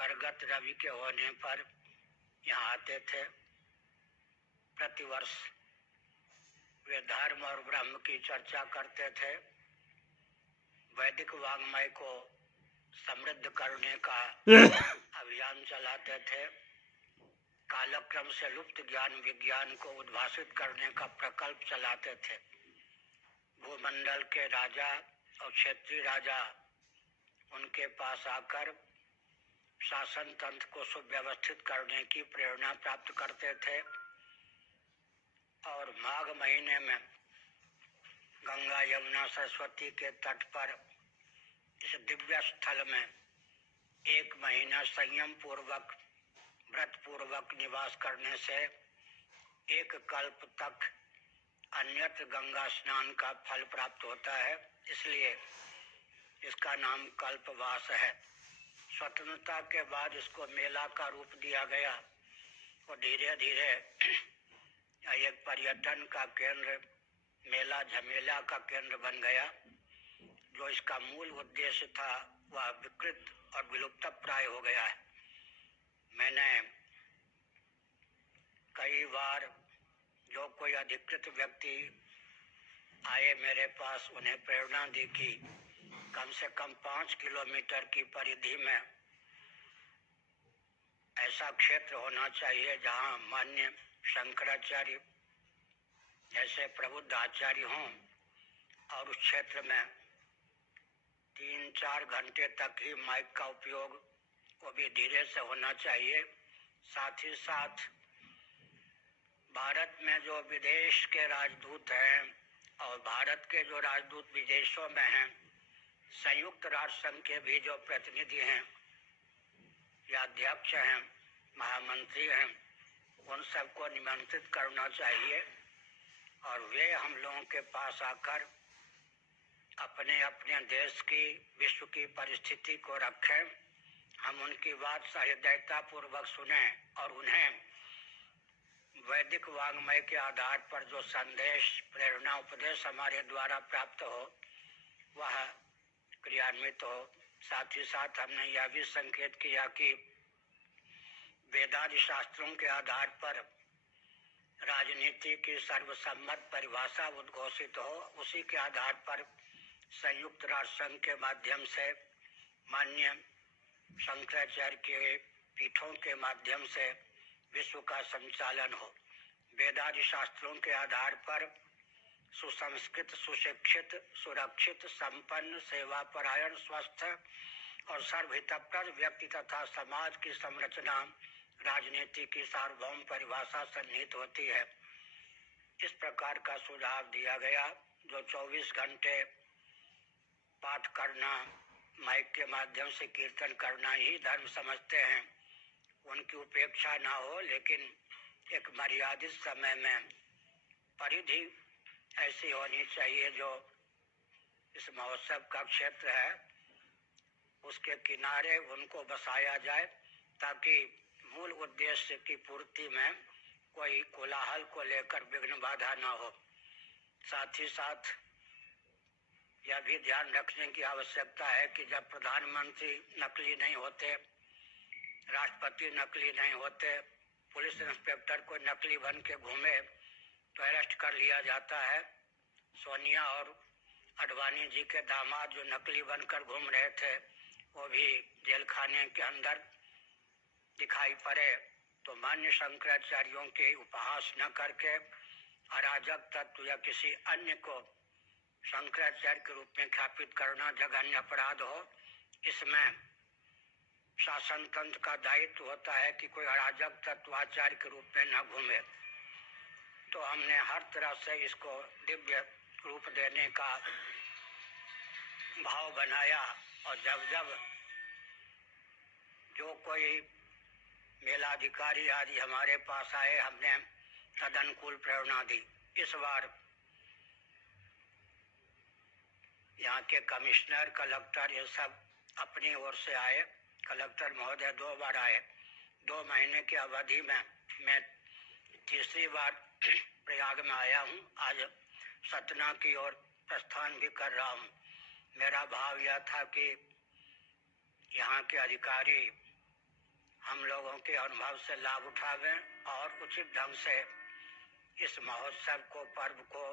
करगत रवि के होने पर यहाँ आते थे। प्रतिवर्ष वे धर्म और ब्रह्म की चर्चा करते थे, वैदिक वाङ्मय को समृद्ध करने का अभियान चलाते थे, कालक्रम से लुप्त ज्ञान विज्ञान को उद्भासित करने का प्रकल्प चलाते थे। भूमंडल के राजा और क्षेत्रीय राजा उनके पास आकर शासन तंत्र को सुव्यवस्थित करने की प्रेरणा प्राप्त करते थे और माघ महीने में गंगा यमुना सरस्वती के तट पर इस दिव्य स्थल में 1 महीना संयम पूर्वक व्रत पूर्वक निवास करने से 1 कल्प तक अन्यत्र गंगा स्नान का फल प्राप्त होता है। इसलिए इसका नाम कल्पवास है। स्वतंत्रता के बाद इसको मेला का रूप दिया गया और धीरे धीरे एक पर्यटन का केंद्र, मेला झमेला का केंद्र बन गया। जो इसका मूल उद्देश्य था वह विकृत और विलुप्त प्राय हो गया है। मैंने कई बार जो कोई अधिकृत व्यक्ति आए मेरे पास, उन्हें प्रेरणा दी कि कम से कम 5 किलोमीटर की परिधि में ऐसा क्षेत्र होना चाहिए जहां मान्य शंकराचार्य जैसे प्रबुद्ध आचार्य हों और उस क्षेत्र में 3-4 घंटे तक ही माइक का उपयोग वो भी धीरे से होना चाहिए। साथ ही साथ भारत में जो विदेश के राजदूत हैं और भारत के जो राजदूत विदेशों में हैं, संयुक्त राष्ट्र संघ के भी जो प्रतिनिधि हैं या अध्यक्ष हैं, महामंत्री हैं, उन सबको निमंत्रित करना चाहिए और वे हम लोगों के पास आकर अपने अपने देश की, विश्व की परिस्थिति को रखें। हम उनकी बात सहृदयता पूर्वक सुने और उन्हें वैदिक वाङ्मय के आधार पर जो संदेश, प्रेरणा, उपदेश हमारे द्वारा प्राप्त हो वह क्रियान्वित हो। साथ ही साथ हमने यह भी संकेत किया कि वेदादि शास्त्रों के आधार पर राजनीति की सर्वसम्मत परिभाषा उद्घोषित हो। उसी के आधार पर संयुक्त राष्ट्र संघ के माध्यम से मान्य शंकराचार्य के पीठों के माध्यम से विश्व का संचालन हो। वेदादि शास्त्रों के आधार पर सुसंस्कृत, सुशिक्षित, सुरक्षित, संपन्न, सेवापरायण, स्वस्थ और सर्वहितप्रद व्यक्ति तथा समाज की संरचना राजनीति की सार्वभौम परिभाषा सन्निहित होती है। इस प्रकार का सुझाव दिया गया। जो 24 घंटे पाठ करना, माइक के माध्यम से कीर्तन करना ही धर्म समझते हैं, उनकी उपेक्षा ना हो, लेकिन एक मर्यादित समय में परिधि ऐसी होनी चाहिए जो इस महोत्सव का क्षेत्र है उसके किनारे उनको बसाया जाए, ताकि मूल उद्देश्य की पूर्ति में कोई कोलाहल को लेकर विघ्न बाधा ना हो। साथ ही साथ यह भी ध्यान रखने की आवश्यकता है कि जब प्रधानमंत्री नकली नहीं होते, राष्ट्रपति नकली नहीं होते, पुलिस इंस्पेक्टर को नकली बन के घूमे तो अरेस्ट कर लिया जाता है। सोनिया और अडवाणी जी के दामाद जो नकली बनकर घूम रहे थे वो भी जेल खाने के अंदर दिखाई पड़े। तो मान्य शंकराचार्यों के उपहास न करके अराजक तत्व या किसी अन्य को शंकराचार्य के रूप में ख्यापित करना जघन्य अपराध हो। इसमें शासन तंत्र का दायित्व होता है कि कोई अराजक तत्वाचार्य के रूप में न घूमे। तो हमने हर तरह से इसको दिव्य रूप देने का भाव बनाया और जब जब जो कोई मेलाधिकारी आदि हमारे पास आए, हमने तदनुकूल प्रेरणा दी। इस बार यहाँ के कमिश्नर, कलेक्टर ये सब अपनी ओर से आए। कलेक्टर महोदय 2 बार आए। 2 महीने की अवधि में मैं तीसरी बार प्रयाग में आया हूँ। आज सतना की ओर प्रस्थान भी कर रहा हूँ। मेरा भाव यह था कि यहाँ के अधिकारी हम लोगों के अनुभव से लाभ उठावें और उचित ढंग से इस महोत्सव को, पर्व को